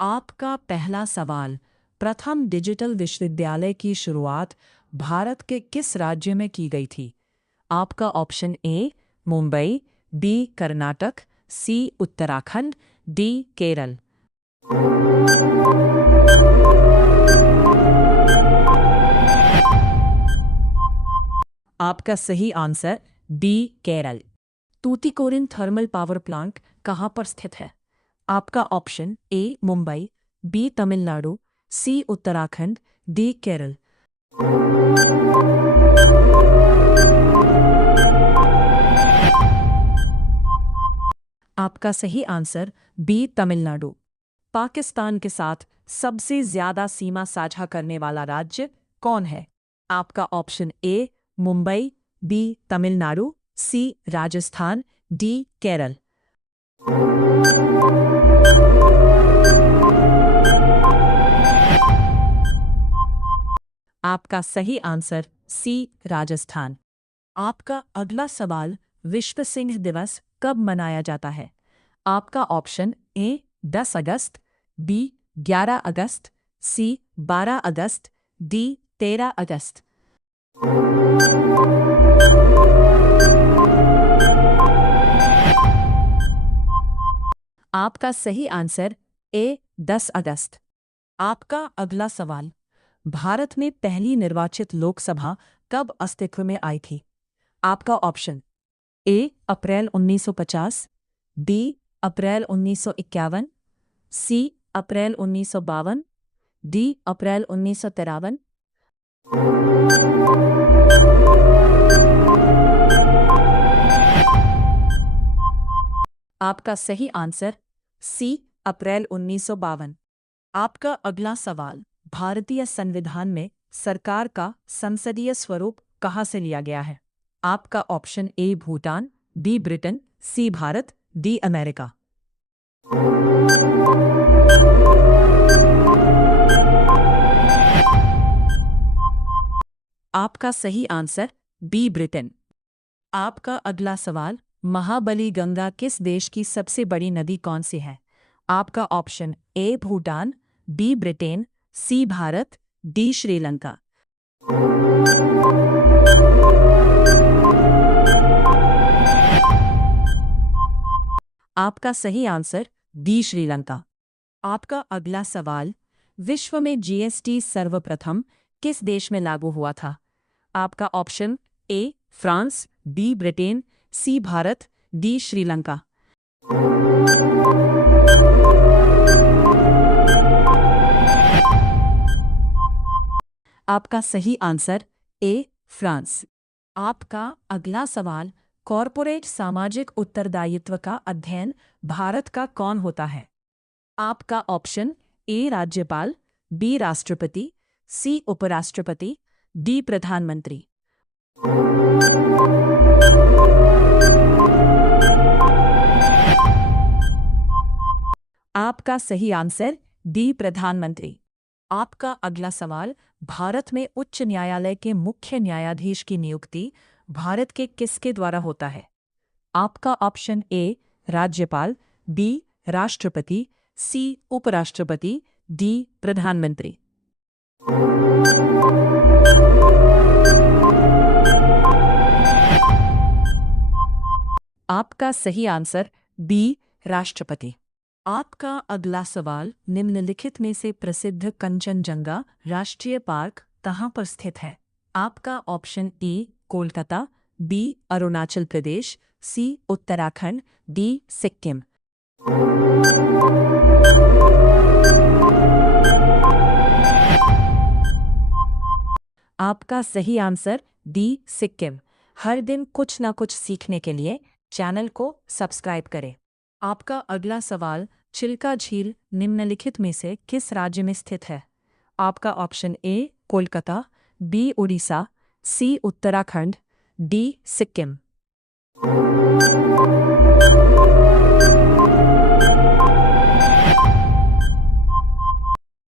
आपका पहला सवाल। प्रथम डिजिटल विश्वविद्यालय की शुरुआत भारत के किस राज्य में की गई थी? आपका option A Mumbai, B Karnataka, C Uttarakhand, D Kerala. आपका सही answer B Kerala. Tuticorin thermal power plant कहाँ पर स्थित है? आपका option A Mumbai, B Tamil Nadu, C Uttarakhand, D Kerala. आपका सही आंसर बी तमिलनाडु। पाकिस्तान के साथ सबसे ज्यादा सीमा साझा करने वाला राज्य कौन है? आपका option A Mumbai, B Tamil Nadu, C Rajasthan, D Kerala. आपका सही आंसर सी राजस्थान। आपका अगला सवाल। विश्व सिंह दिवस कब मनाया जाता है? आपका ऑप्शन ए 10 अगस्त, बी 11 अगस्त, सी 12 अगस्त, डी 13 अगस्त। आपका सही आंसर ए 10 अगस्त। आपका अगला सवाल। भारत में पहली निर्वाचित लोकसभा कब अस्तित्व में आई थी? आपका option A April 1950, B April 1951, C April 1952, D April 1953। आपका सही आंसर सी अप्रैल 1952। आपका अगला सवाल। भारतीय संविधान में सरकार का संसदीय स्वरूप कहाँ से लिया गया है? आपका option A Bhutan, B Britain, C Bharat, D America. आपका सही आंसर बी ब्रिटेन। आपका अगला सवाल। महाबली गंगा किस देश की सबसे बड़ी नदी कौन सी है? आपका option A Bhutan, B Britain, C Bharat, D Sri Lanka. आपका सही आंसर डी श्रीलंका। आपका अगला सवाल। विश्व में जीएसटी सर्वप्रथम किस देश में लागू हुआ था? आपका option A France, B Britain, C Bharat, D Sri Lanka. आपका सही आंसर ए फ्रांस। आपका अगला सवाल। कॉरपोरेट सामाजिक उत्तरदायित्व का अध्ययन भारत का कौन होता है? आपका ऑप्शन ए राज्यपाल, बी राष्ट्रपति, सी उपराष्ट्रपति, डी प्रधानमंत्री। आपका सही आंसर डी प्रधानमंत्री। आपका अगला सवाल। भारत में उच्च न्यायालय के मुख्य न्यायाधीश की नियुक्ति भारत के किसके द्वारा होता है? आपका ऑप्शन ए राज्यपाल, बी राष्ट्रपति, सी उपराष्ट्रपति, डी प्रधानमंत्री। आपका सही आंसर बी राष्ट्रपति। आपका अगला सवाल। निम्नलिखित में से प्रसिद्ध कंचनजंगा राष्ट्रीय पार्क कहाँ पर स्थित है? आपका option A Kolkata, B Arunachal Pradesh, C Uttarakhand, D Sikkim. आपका सही आंसर डी सिक्किम। हर दिन कुछ ना कुछ सीखने के लिए चैनल को सब्सक्राइब करें। आपका अगला सवाल। चिल्का झील निम्नलिखित में से किस राज्य में स्थित है? आपका option A Kolkata, B Orissa, C Uttarakhand, D Sikkim.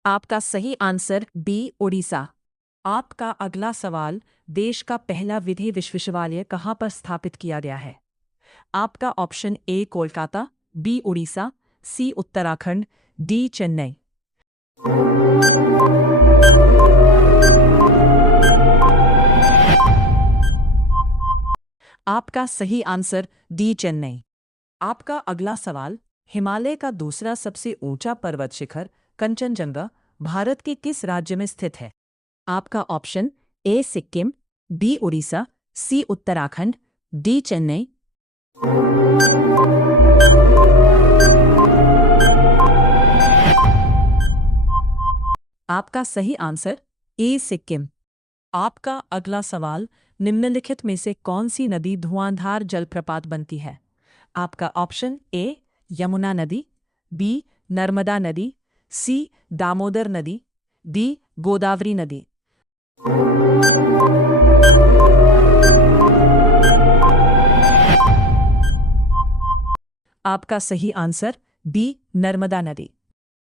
आपका सही आंसर बी उड़ीसा। आपका अगला सवाल। देश का पहला विधि विश्वविद्यालय कहाँ पर स्थापित किया गया है? आपका option A Kolkata, B Orissa, C Uttarakhand, D Chennai. आपका सही आंसर डी चेन्नई। आपका अगला सवाल, हिमालय का दूसरा सबसे ऊंचा पर्वत शिखर कंचनजंगा भारत के किस राज्य में स्थित है? आपका option A Sikkim, B Orissa, C Uttarakhand, D Chennai. आपका सही आंसर ए सिक्किम। आपका अगला सवाल, निम्नलिखित में से कौन सी नदी धुआंधार जलप्रपात बनती है? आपका ऑप्शन ए यमुना नदी, बी नर्मदा नदी, सी दामोदर नदी, डी गोदावरी नदी। आपका सही आंसर बी नर्मदा नदी।